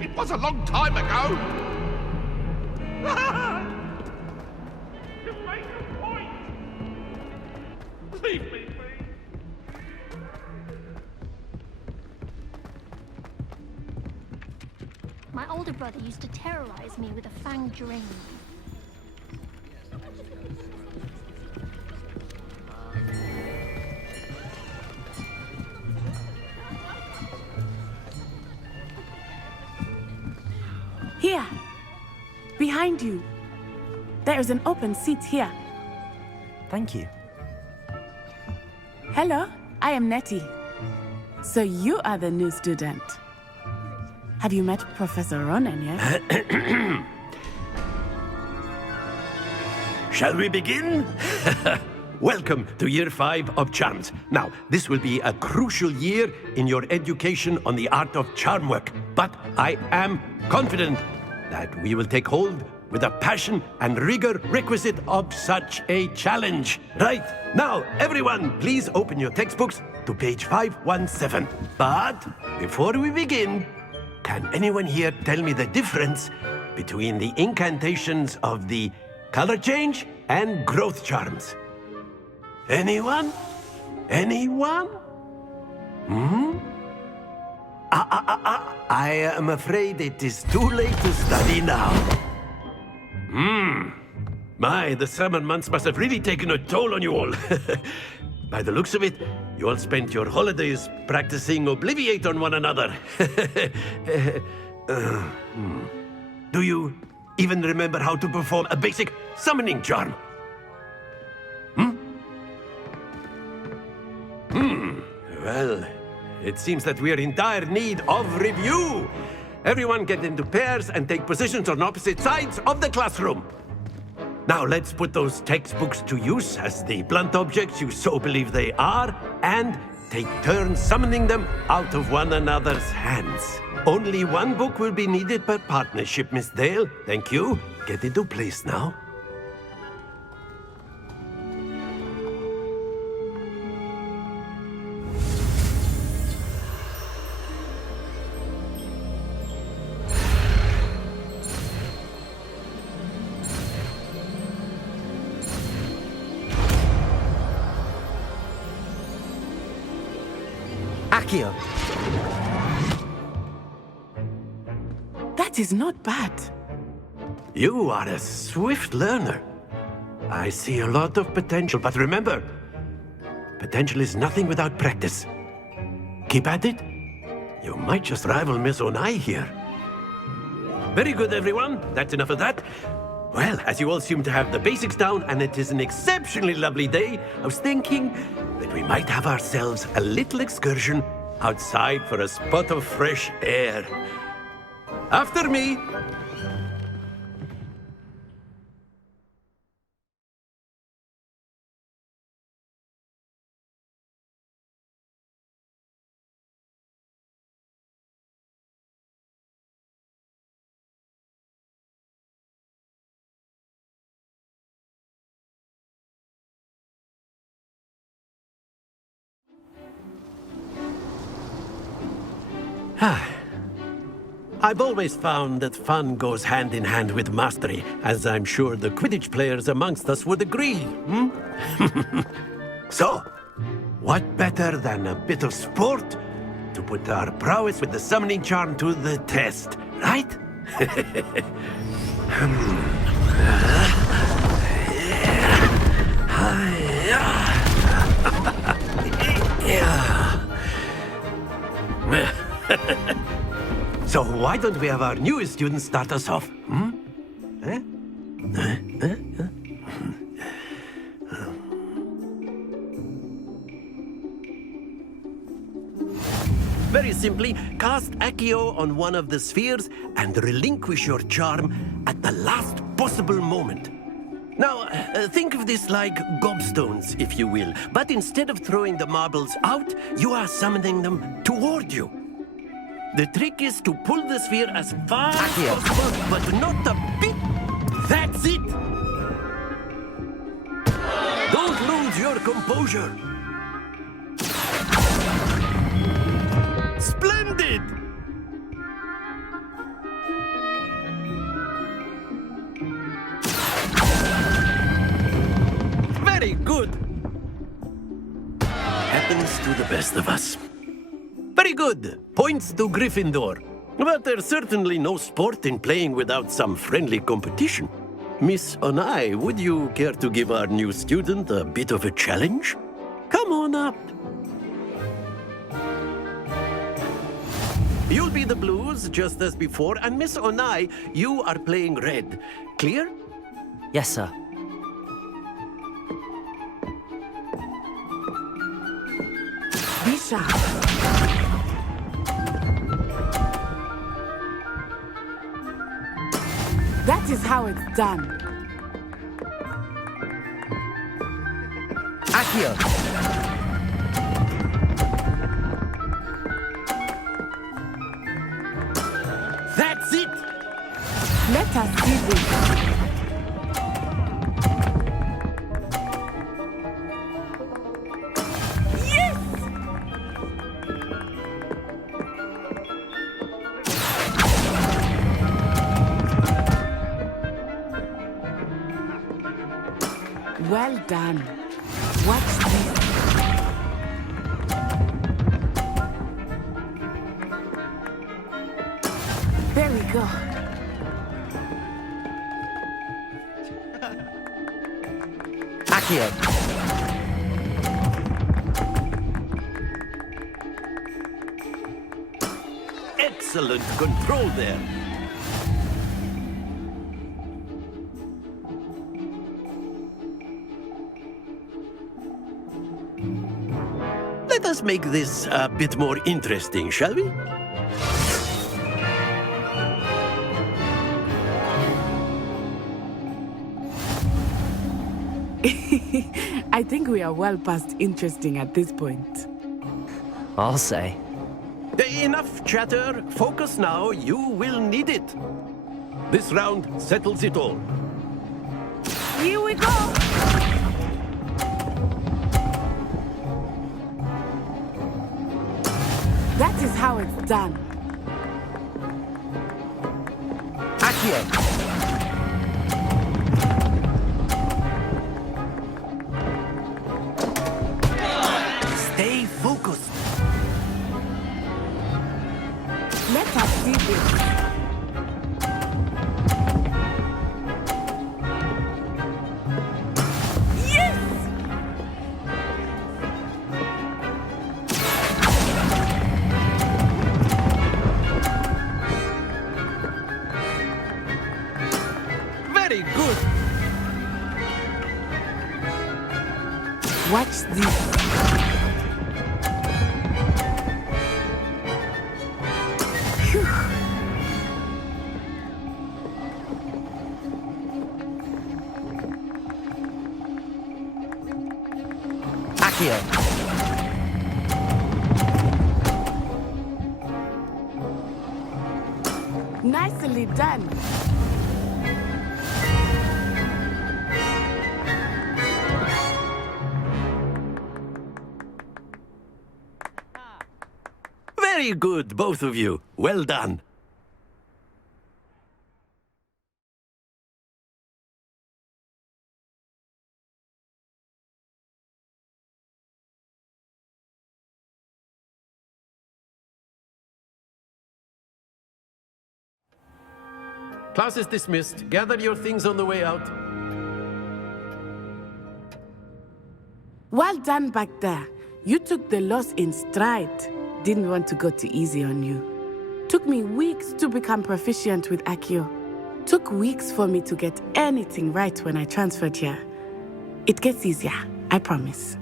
It was a long time ago. You make a point. Leave me be. My older brother used to terrorize me with a fanged drain. Here, behind you. There is an open seat here. Thank you. Hello, I am Nettie. So you are the new student. Have you met Professor Ronan yet? Shall we begin? Welcome to Year 5 of Charms. Now, this will be a crucial year in your education on the art of charm work. But I am confident that we will take hold with the passion and rigor requisite of such a challenge. Right, now, everyone, please open your textbooks to page 517. But before we begin, can anyone here tell me the difference between the incantations of the color change and growth charms? Anyone? Anyone? I am afraid it is too late to study now. My, the summer months must have really taken a toll on you all. By the looks of it, you all spent your holidays practicing Obliviate on one another. Do you even remember how to perform a basic summoning charm? Well, it seems that we are in dire need of review. Everyone get into pairs and take positions on opposite sides of the classroom. Now let's put those textbooks to use as the blunt objects you so believe they are, and take turns summoning them out of one another's hands. Only one book will be needed per partnership, Miss Dale. Thank you. Get into place now. Akio. That is not bad. You are a swift learner. I see a lot of potential, but remember, potential is nothing without practice. Keep at it. You might just rival Miss Onai here. Very good, everyone. That's enough of that. Well, as you all seem to have the basics down, and it is an exceptionally lovely day, I was thinking that we might have ourselves a little excursion outside for a spot of fresh air. After me. I've always found that fun goes hand in hand with mastery, as I'm sure the Quidditch players amongst us would agree. So, what better than a bit of sport to put our prowess with the summoning charm to the test, right? So why don't we have our newest student start us off? Very simply, cast Accio on one of the spheres and relinquish your charm at the last possible moment. Now, think of this like gobstones, if you will. But instead of throwing the marbles out, you are summoning them toward you. The trick is to pull the sphere as far as possible, but not a bit. That's it! Don't lose your composure. Splendid! Very good. Happens to the best of us. Very good. Points to Gryffindor. But there's certainly no sport in playing without some friendly competition. Miss Onai, would you care to give our new student a bit of a challenge? Come on up. You'll be the blues, just as before, and Miss Onai, you are playing red. Clear? Yes, sir. Be sharp. That is how it's done. Accio. That's it! Let us see this. Well done. Watch this. There we go. Accio. Excellent control there. Let us make this a bit more interesting, shall we? I think we are well past interesting at this point. I'll say. Enough chatter. Focus now. You will need it. This round settles it all. Here we go. That is how it's done. Accio. Stay focused. Let us see this. Very good. Watch this. Phew. Accio. Nicely done. Very good, both of you. Well done. Class is dismissed. Gather your things on the way out. Well done back there. You took the loss in stride. Didn't want to go too easy on you. Took me weeks to become proficient with Accio. Took weeks for me to get anything right when I transferred here. It gets easier, I promise.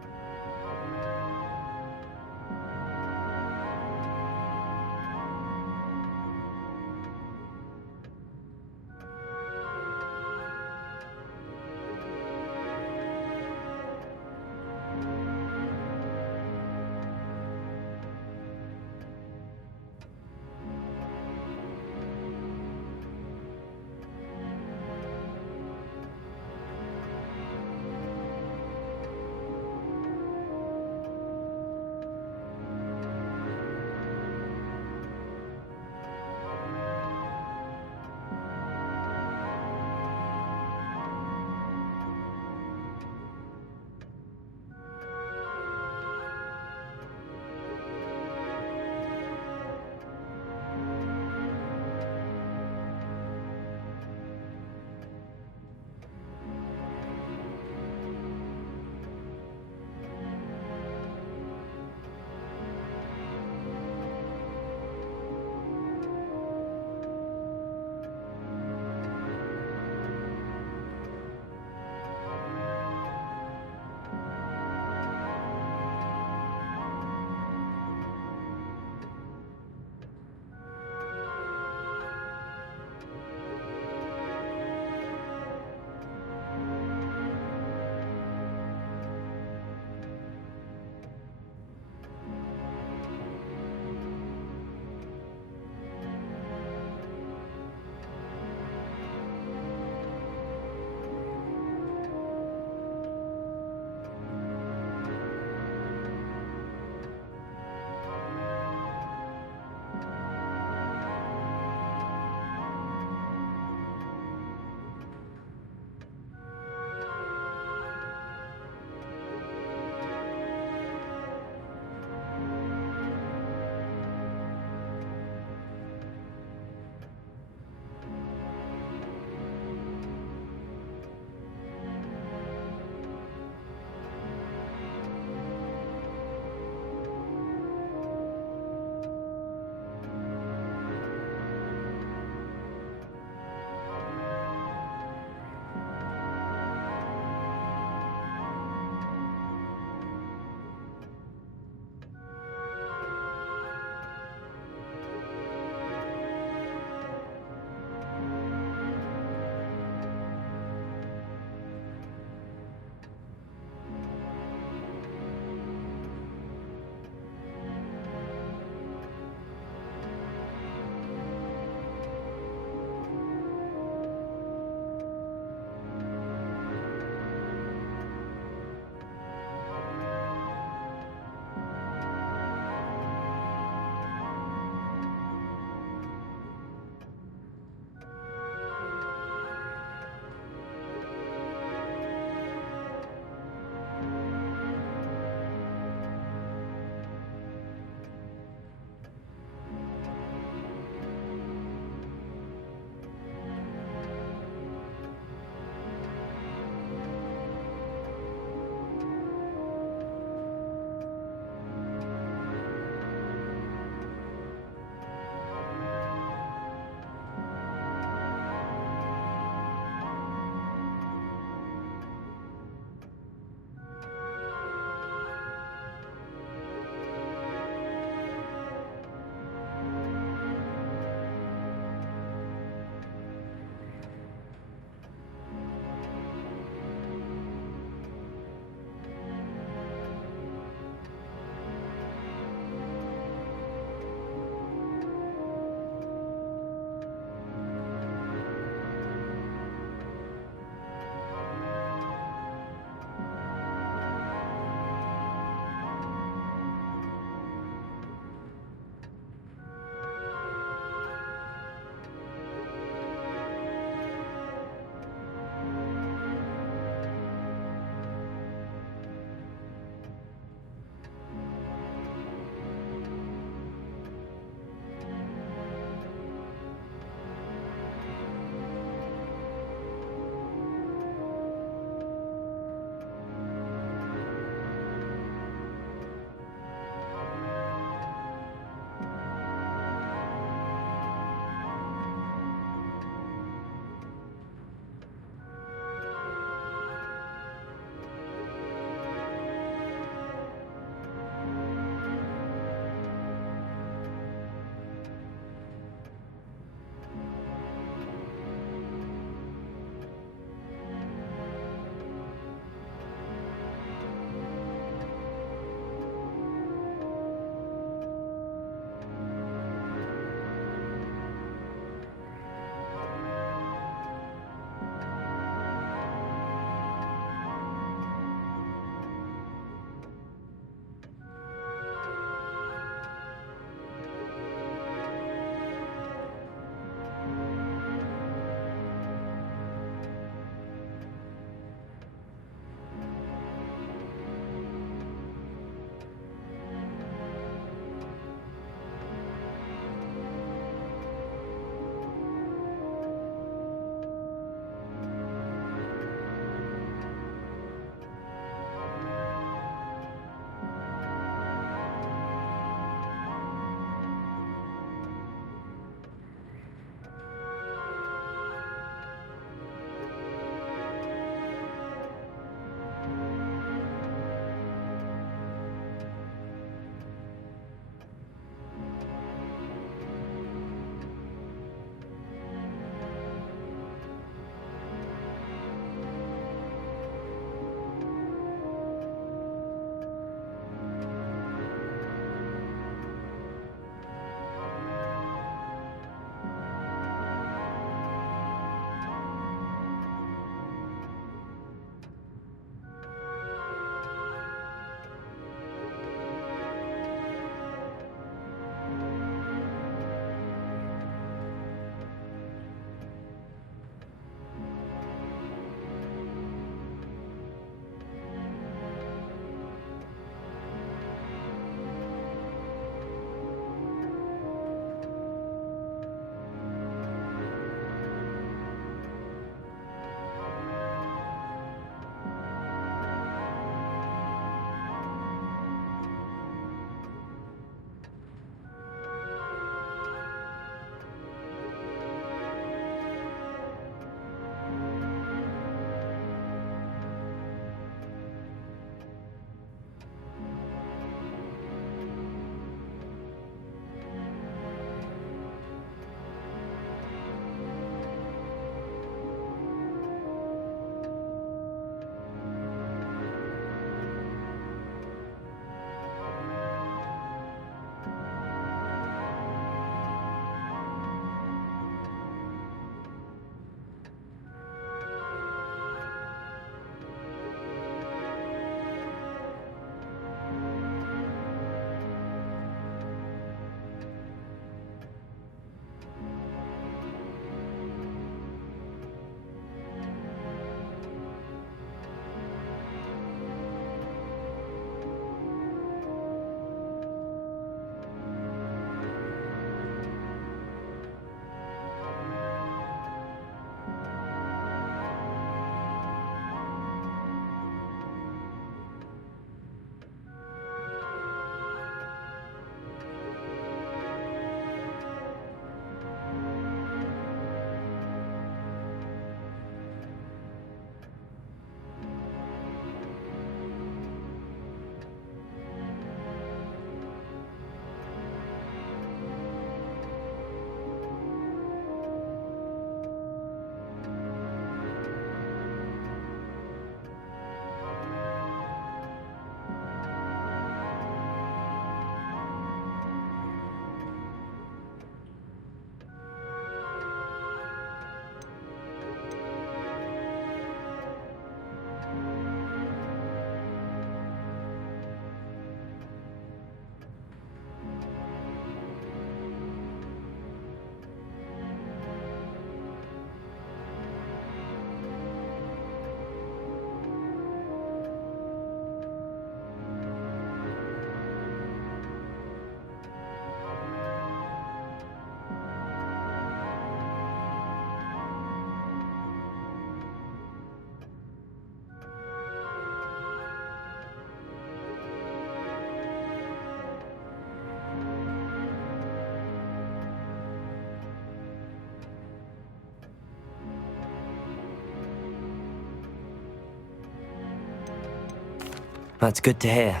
That's good to hear.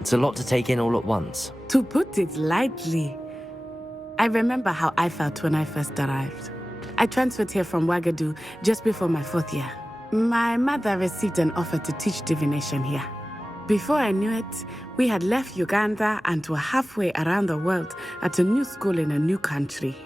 It's a lot to take in all at once. To put it lightly, I remember how I felt when I first arrived. I transferred here from Ouagadougou just before my 4th year. My mother received an offer to teach divination here. Before I knew it, we had left Uganda and were halfway around the world at a new school in a new country.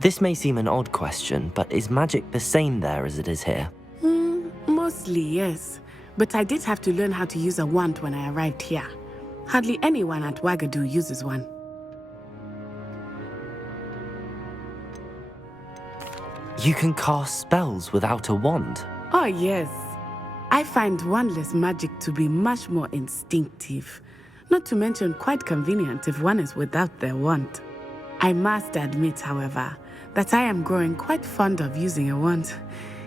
This may seem an odd question, but is magic the same there as it is here? Mostly, yes. But I did have to learn how to use a wand when I arrived here. Hardly anyone at Ouagadougou uses one. You can cast spells without a wand? Oh, yes. I find wandless magic to be much more instinctive. Not to mention quite convenient if one is without their wand. I must admit, however, that I am growing quite fond of using a wand.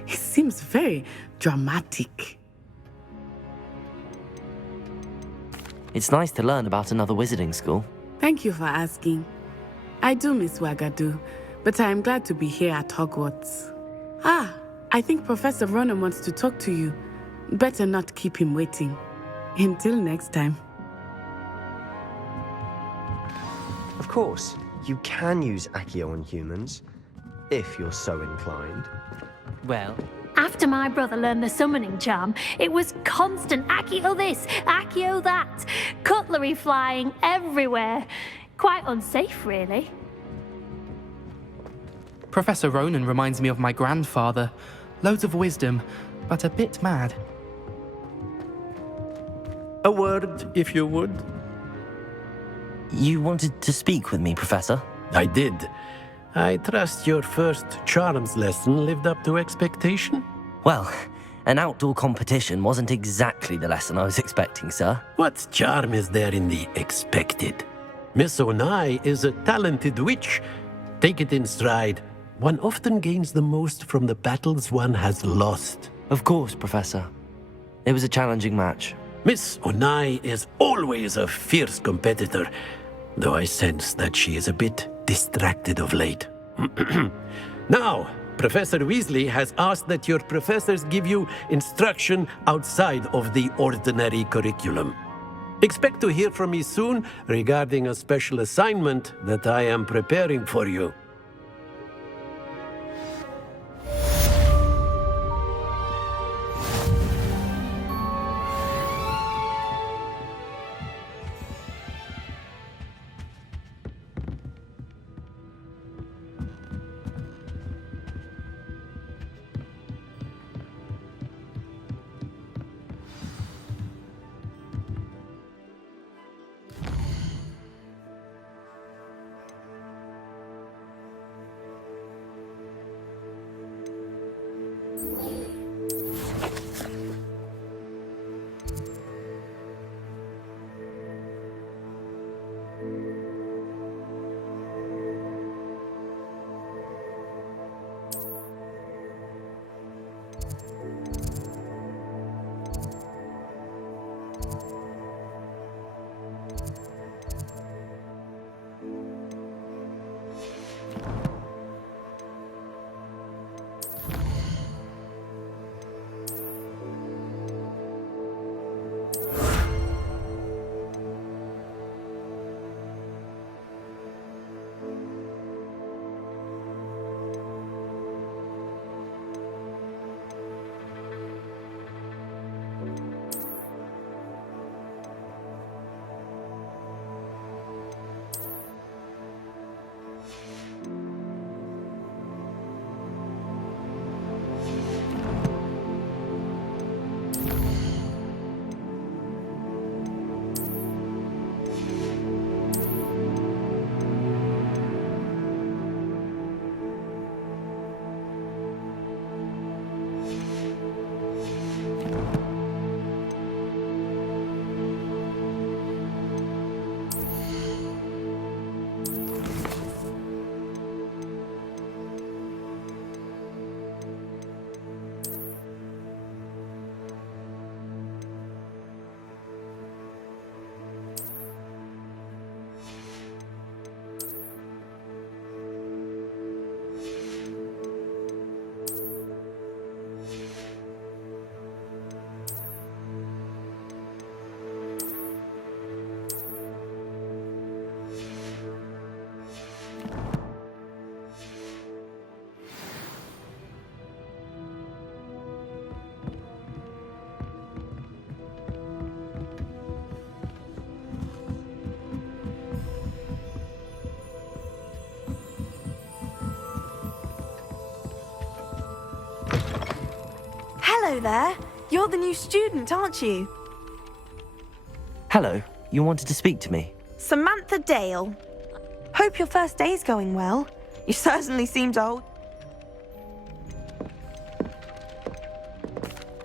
It seems very dramatic. It's nice to learn about another wizarding school. Thank you for asking. I do miss Ouagadougou, but I am glad to be here at Hogwarts. I think Professor Ronan wants to talk to you. Better not keep him waiting. Until next time. Of course, you can use Accio on humans, if you're so inclined. Well, After my brother learned the summoning charm, it was constant Accio this, Accio that. Cutlery flying everywhere. Quite unsafe, really. Professor Ronan reminds me of my grandfather. Loads of wisdom, but a bit mad. A word, if you would. you wanted to speak with me, Professor? I did. I trust your first charms lesson lived up to expectation? Well, an outdoor competition wasn't exactly the lesson I was expecting, sir. What charm is there in the expected? Miss Onai is a talented witch. Take it in stride. One often gains the most from the battles one has lost. Of course, Professor. It was a challenging match. Miss Onai is always a fierce competitor, though I sense that she is a bit distracted of late. Now, Professor Weasley has asked that your professors give you instruction outside of the ordinary curriculum. Expect to hear from me soon regarding a special assignment that I am preparing for you. Hello there. You're the new student, aren't you? Hello, you wanted to speak to me? Samantha Dale. Hope your first day's going well. You certainly seemed old.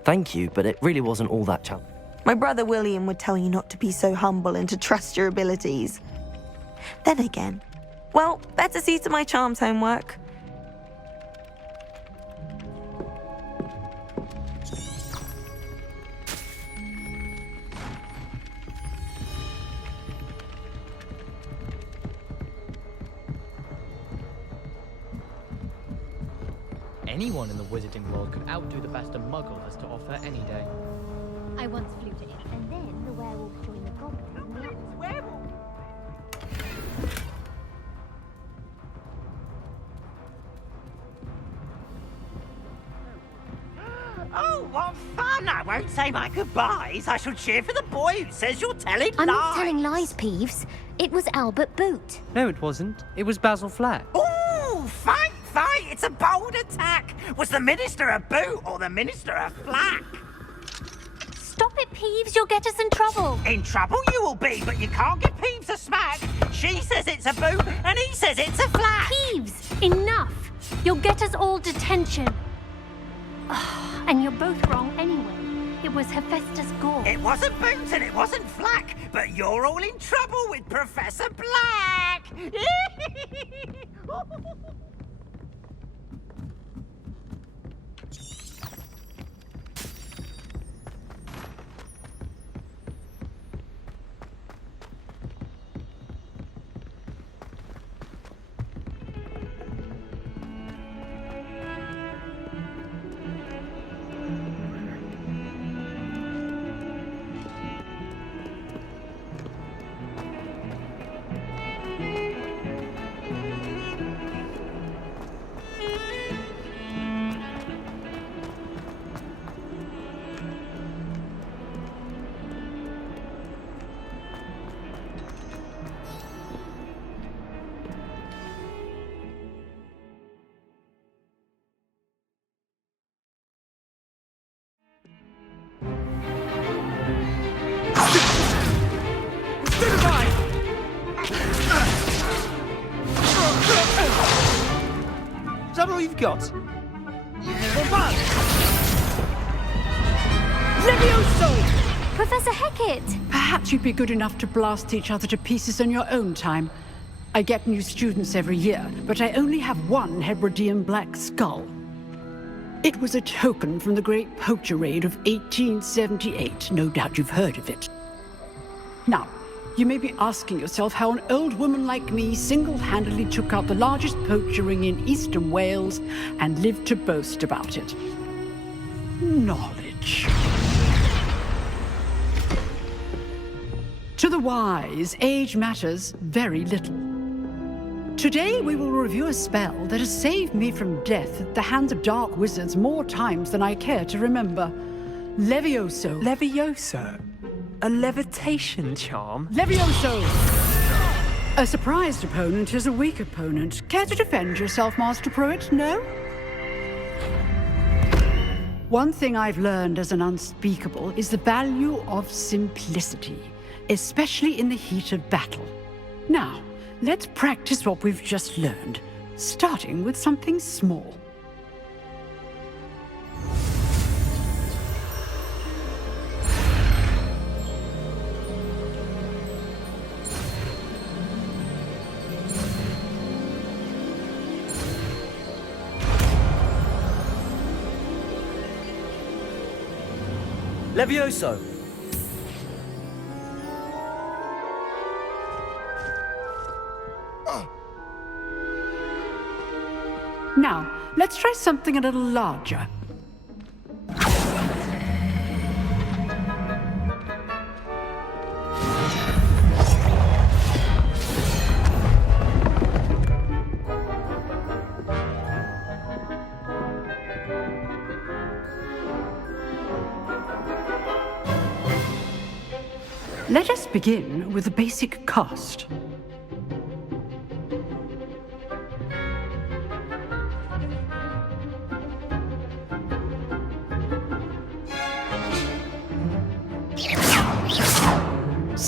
Thank you, but it really wasn't all that challenging. My brother William would tell you not to be so humble and to trust your abilities. Then again, well, better see to my charms homework. Anyone in the wizarding world could outdo the best a muggle has to offer any day. I once flew to it, and then the werewolf joined the goblins. And the Oh, what fun! I won't say my goodbyes. I shall cheer for the boy who says you're telling I'm lies. not telling lies, Peeves. It was Albert Boot. No, it wasn't. It was Basil Flack. Ooh, fight! It's a bold attack. Was the minister a boot or the minister a flack? Stop it, Peeves. You'll get us in trouble. In trouble you will be, but you can't give Peeves a smack. She says it's a boot and he says it's a flack. Peeves, enough. You'll get us all detention. And you're both wrong anyway. It was Hephaestus Gore. It wasn't boot and it wasn't flack, but you're all in trouble with Professor Black. Is that all you've got? Levioso! Professor Hecat! Perhaps you'd be good enough to blast each other to pieces on your own time. I get new students every year, but I only have one Hebridean black skull. It was a token from the Great Poacher Raid of 1878. No doubt you've heard of it. Now, you may be asking yourself how an old woman like me single-handedly took out the largest poacher ring in eastern Wales and lived to boast about it. Knowledge. To the wise, age matters very little. Today we will review a spell that has saved me from death at the hands of dark wizards more times than I care to remember. Levioso. Levioso? A levitation charm? Levioso! A surprised opponent is a weak opponent. Care to defend yourself, Master Pruitt? No? One thing I've learned as an unspeakable is the value of simplicity, especially in the heat of battle. Now, let's practice what we've just learned, starting with something small. Levioso! Now, let's try something a little larger. Let us begin with the basic cast.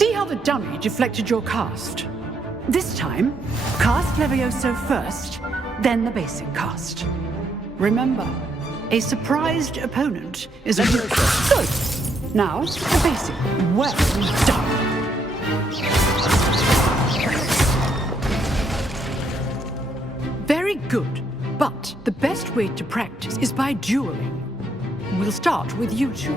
See how the dummy deflected your cast? This time, cast Levioso first, then the basic cast. Remember, a surprised opponent is a Levioso. Good. Now, the basic. Well done. Very good. But the best way to practice is by dueling. We'll start with you two.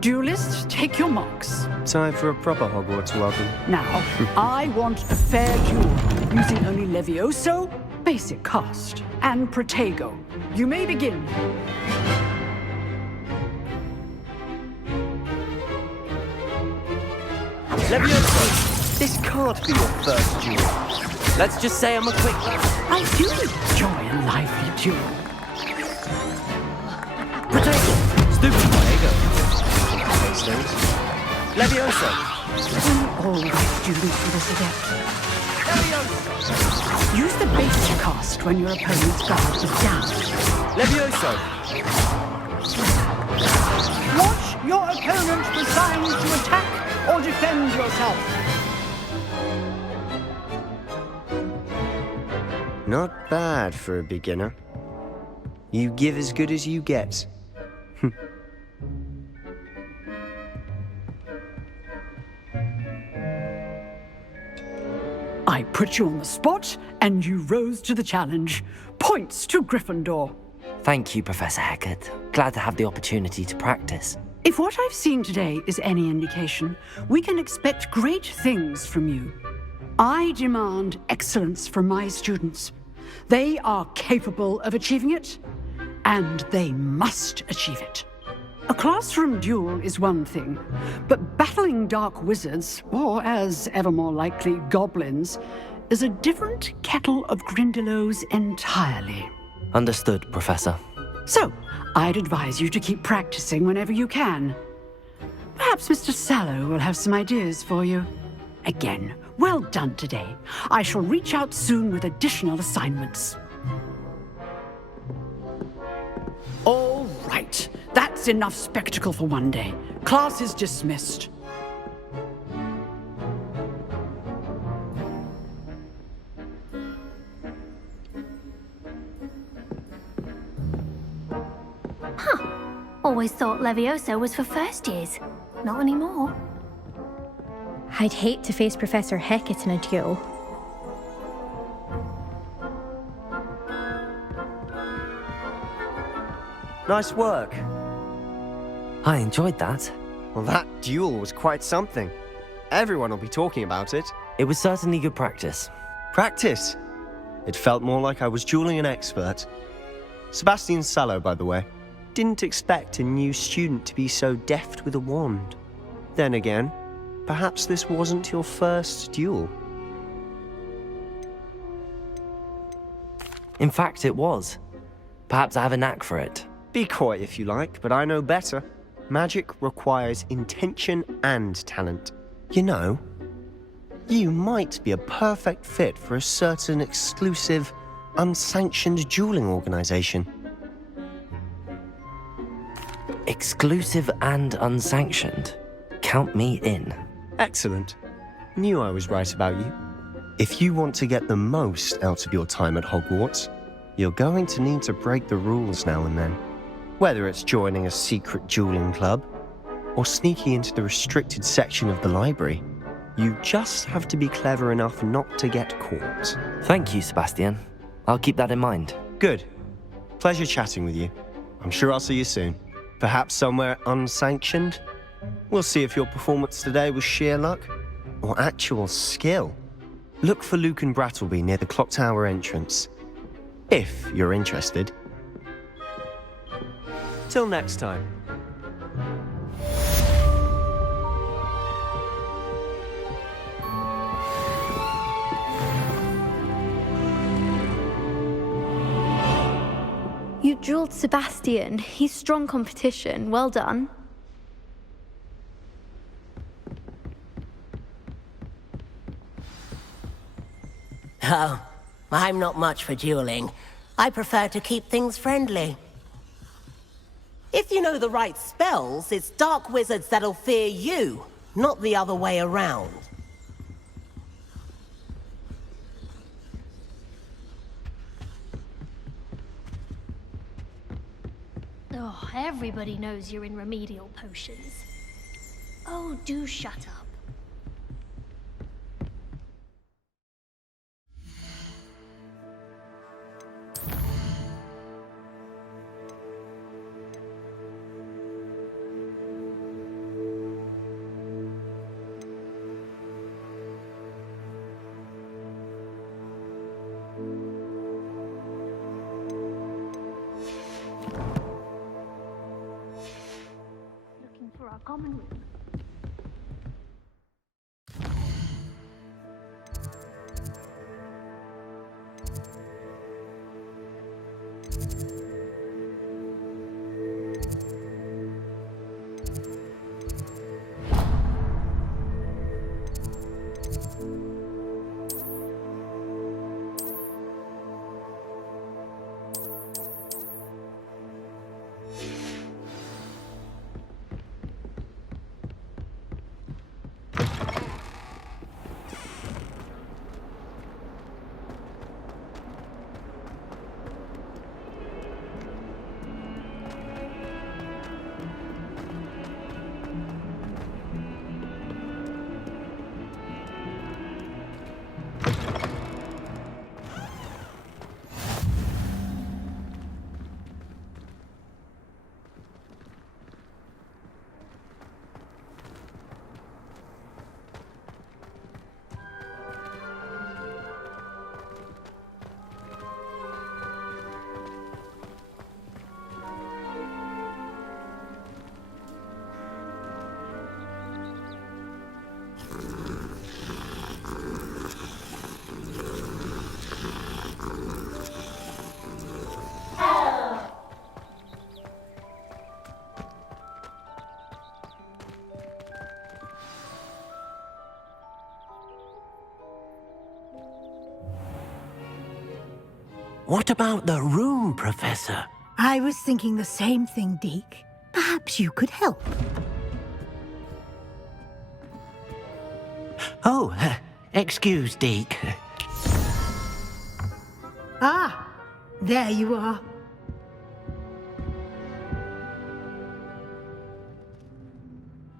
Duelists, take your marks. Time for a proper Hogwarts welcome. Now, I want a fair duel, using only Levioso, basic cast, and Protego. You may begin. Levioso, this can't be your first duel. Let's just say I'm a quick lad. I do enjoy a lively duel. Protego! Stupid Protego. Makes sense. Levioso. All right, students for this adept. Use the basic cast when your opponent's guard is down. Levioso. Watch your opponent decide to attack or defend yourself. Not bad for a beginner. You give as good as you get. I put you on the spot, and you rose to the challenge. Points to Gryffindor. Thank you, Professor Hecat. Glad to have the opportunity to practice. If what I've seen today is any indication, we can expect great things from you. I demand excellence from my students. They are capable of achieving it, and they must achieve it. A classroom duel is one thing, but battling dark wizards, or as ever more likely, goblins, is a different kettle of Grindylows entirely. Understood, Professor. So, I'd advise you to keep practicing whenever you can. Perhaps Mr. Sallow will have some ideas for you. Again, well done today. I shall reach out soon with additional assignments. All right. That's enough spectacle for one day. Class is dismissed. Always thought Levioso was for first years. Not anymore. I'd hate to face Professor Hecat in a duel. Nice work. I enjoyed that. Well, that duel was quite something. Everyone will be talking about it. It was certainly good practice. Practice? It felt more like I was dueling an expert. Sebastian Sallow, by the way. Didn't expect a new student to be so deft with a wand. Then again, perhaps this wasn't your first duel. In fact, it was. Perhaps I have a knack for it. Be coy if you like, but I know better. Magic requires intention and talent. You know, you might be a perfect fit for a certain exclusive, unsanctioned dueling organization. Exclusive and unsanctioned. Count me in. Excellent. Knew I was right about you. If you want to get the most out of your time at Hogwarts, you're going to need to break the rules now and then. Whether it's joining a secret dueling club, or sneaking into the restricted section of the library, you just have to be clever enough not to get caught. Thank you, Sebastian. I'll keep that in mind. Good. Pleasure chatting with you. I'm sure I'll see you soon. Perhaps somewhere unsanctioned? We'll see if your performance today was sheer luck, or actual skill. Look for Luke and Brattleby near the clock tower entrance. If you're interested. Till next time. You dueled Sebastian. He's strong competition. Well done. Oh, I'm not much for dueling. I prefer to keep things friendly. If you know the right spells, it's dark wizards that'll fear you, not the other way around. Oh, everybody knows you're in remedial potions. Oh, do shut up. Looking for our common room. What about the room, Professor? I was thinking the same thing, Deke. Perhaps you could help. Oh, excuse, Deke. Ah, there you are.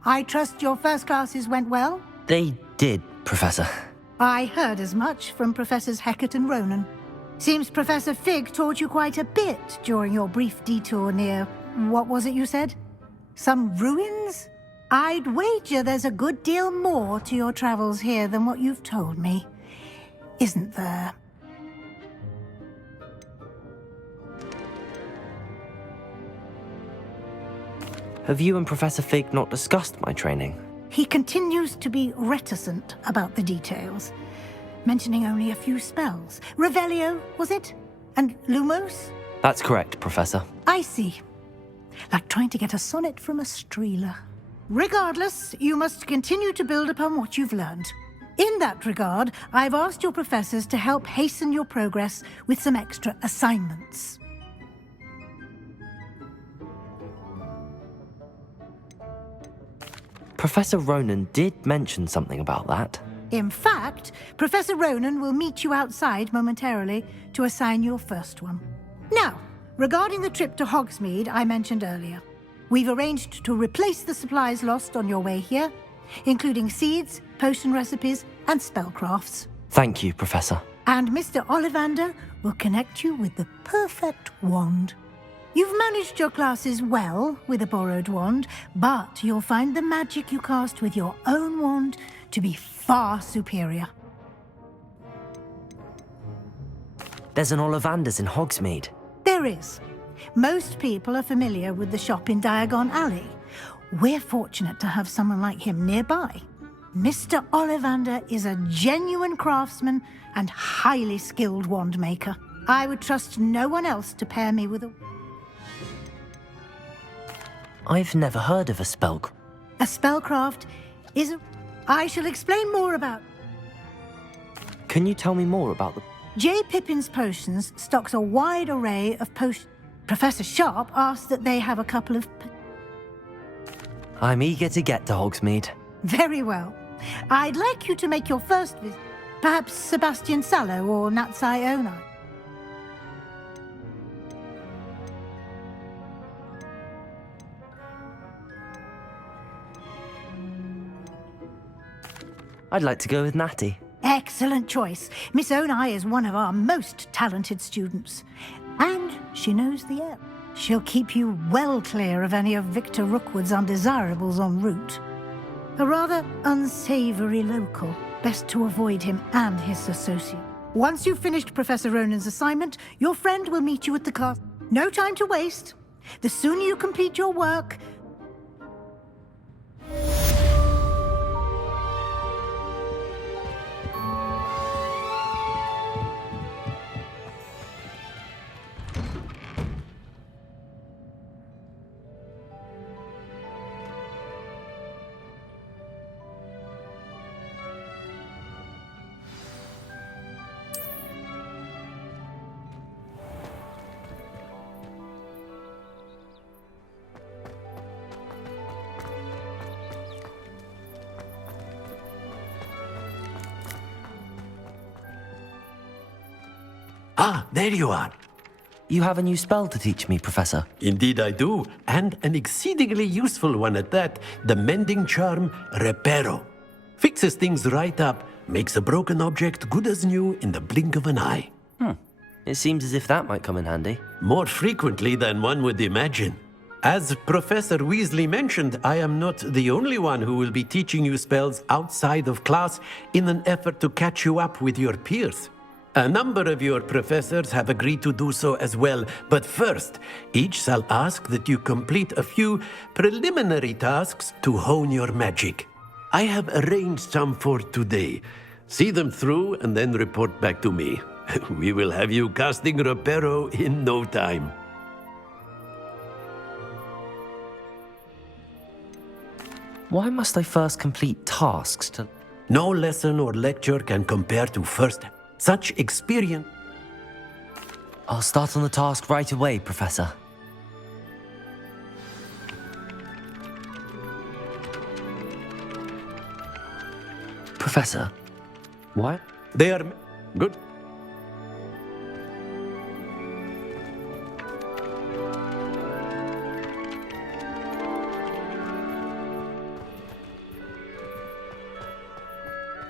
I trust your first classes went well? They did, Professor. I heard as much from Professors Hecat and Ronan. Seems Professor Fig taught you quite a bit during your brief detour near... what was it you said? Some ruins? I'd wager there's a good deal more to your travels here than what you've told me. Isn't there? Have you and Professor Fig not discussed my training? He continues to be reticent about the details, mentioning only a few spells. Revelio, was it? And Lumos? That's correct, Professor. I see. Like trying to get a sonnet from a streeler. Regardless, you must continue to build upon what you've learned. In that regard, I've asked your professors to help hasten your progress with some extra assignments. Professor Ronan did mention something about that. In fact, Professor Ronan will meet you outside momentarily to assign your first one. Now, regarding the trip to Hogsmeade I mentioned earlier, we've arranged to replace the supplies lost on your way here, including seeds, potion recipes, and spellcrafts. Thank you, Professor. And Mr. Ollivander will connect you with the perfect wand. You've managed your classes well with a borrowed wand, but you'll find the magic you cast with your own wand to be far superior. There's an Ollivander's in Hogsmeade. There is. Most people are familiar with the shop in Diagon Alley. We're fortunate to have someone like him nearby. Mr. Ollivander is a genuine craftsman and highly skilled wand maker. I would trust no one else to pair me with a... I've never heard of a spell. A spellcraft is a... I shall explain more about... Can you tell me more about the... J. Pippin's Potions stocks a wide array of potions. Professor Sharp asked that they have a couple of... I'm eager to get to Hogsmeade. Very well. I'd like you to make your first visit. Perhaps Sebastian Sallow or Natsai Onai. I'd like to go with Natty. Excellent choice. Miss Onai is one of our most talented students. And she knows the air. She'll keep you well clear of any of Victor Rookwood's undesirables en route. A rather unsavory local. Best to avoid him and his associate. Once you've finished Professor Ronan's assignment, your friend will meet you at the class. No time to waste. The sooner you complete your work, Ah, there you are. You have a new spell to teach me, Professor. Indeed I do, and an exceedingly useful one at that. The mending charm, Reparo. Fixes things right up, makes a broken object good as new in the blink of an eye. It seems as if that might come in handy. More frequently than one would imagine. As Professor Weasley mentioned, I am not the only one who will be teaching you spells outside of class in an effort to catch you up with your peers. A number of your professors have agreed to do so as well, but first, each shall ask that you complete a few preliminary tasks to hone your magic. I have arranged some for today. See them through and then report back to me. We will have you casting Reparo in no time. Why must I first complete tasks to... No lesson or lecture can compare to first such experience. I'll start on the task right away, Professor. Professor, what? They are... Good.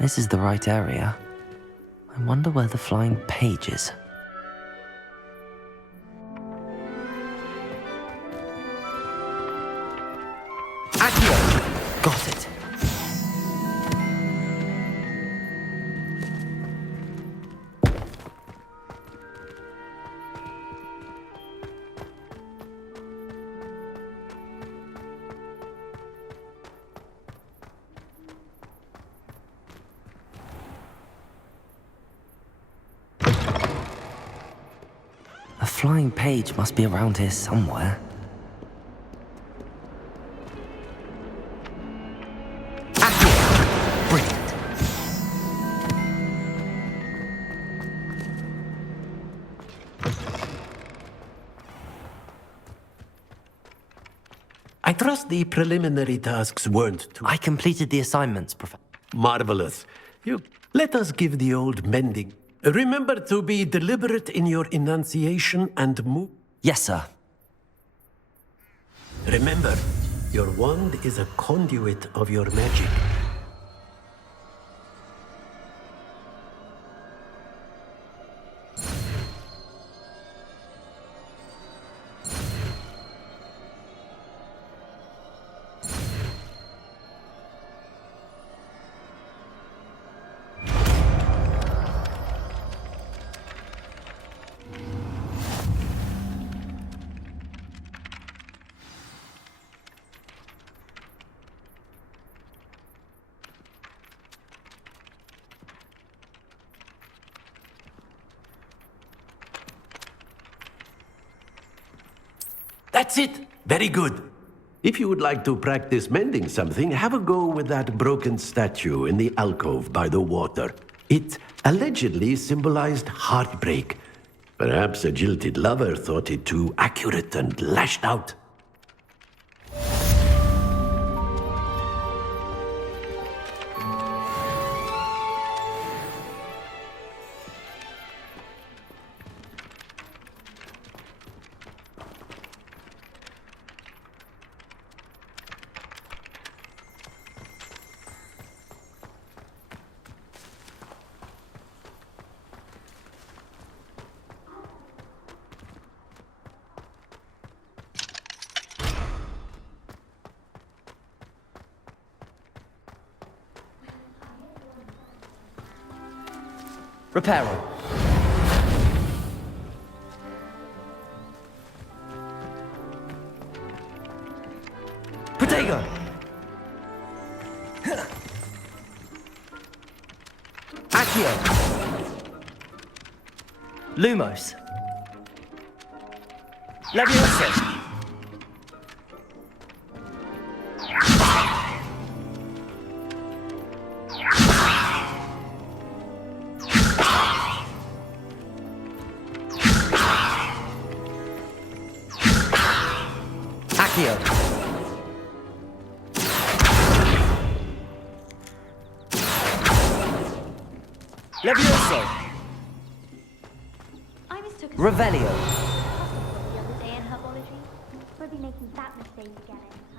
This is the right area. I wonder where the flying page is. Accio! Got it. A flying page must be around here somewhere. Brilliant. I trust the preliminary tasks weren't too... I completed the assignments, Professor. Marvelous. Let us give the old mending. Remember to be deliberate in your enunciation and move. Yes, sir. Remember, your wand is a conduit of your magic. That's it! Very good. If you would like to practice mending something, have a go with that broken statue in the alcove by the water. It allegedly symbolized heartbreak. Perhaps a jilted lover thought it too accurate and lashed out. Reparo. Protego. Accio. Lumos. Levioso. Accio. Levioso. I mistook a Revelio. the other day in herbology. We'll be making that mistake again.